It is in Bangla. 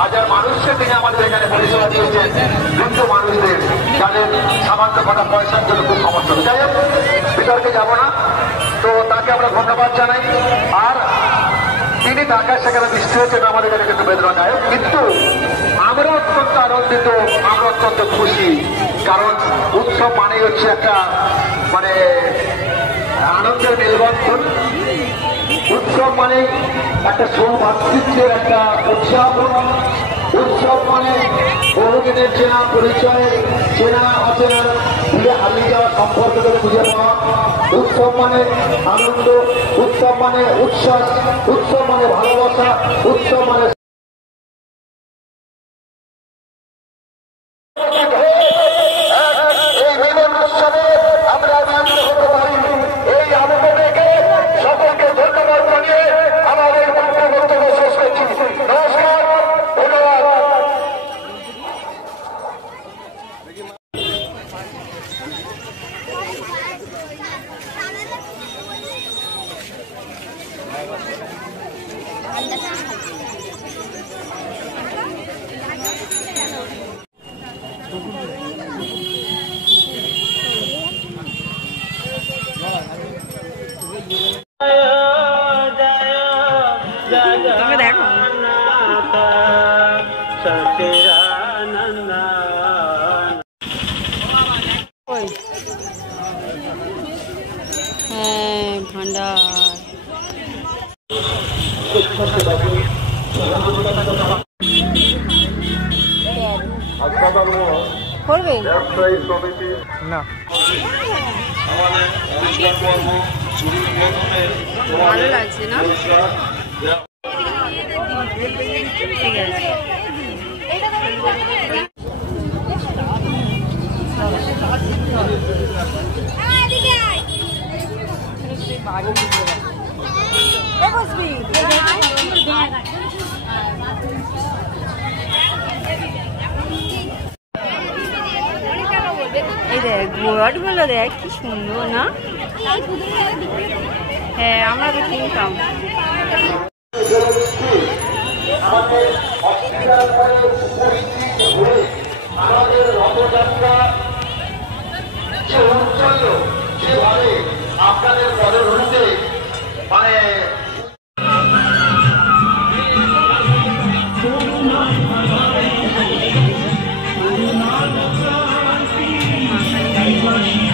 হাজার মানুষকে তিনি আমাদের এখানে পরিষেবা দিয়েছেন, হিন্দু মানুষদের যাদের সামান্য কটা পয়সার জন্য খুব সমস্যা। যাই হোক, বিতর্কে যাব না, তো তাকে আমরা ধন্যবাদ জানাই। আর তিনি ঢাকায় সেখানে বৃষ্টি হচ্ছেন আমাদের কাছে কিন্তু বেদনাদায়ক, কিন্তু আমরা অত্যন্ত আনন্দিত, আমরা অত্যন্ত খুশি, কারণ উৎসব মানেই হচ্ছে একটা মানে আনন্দের মেলবন্ধন। উৎসব মানে একটা সৌভাতৃত্বের একটা উৎসব। উৎসব মানে বহুদিনের চেনা পরিচয়, চেনা অচেনা ভুলে হারিয়ে যাওয়া সম্পর্ককে খুঁজে পাওয়া। উৎসব মানে আনন্দ, উৎসব মানে উচ্ছ্বাস, উৎসব মানে ভালোবাসা, উৎসব মানে ভান্ডার করবে না, ভালো লাগছে না, ঠিক আছে। এই দেখ ঘোড়াগুলো দেখ কি সুন্দর না? হ্যাঁ, আমরা তো কিনতাম। আপনাদের পদধূলিতে মানে Thank you.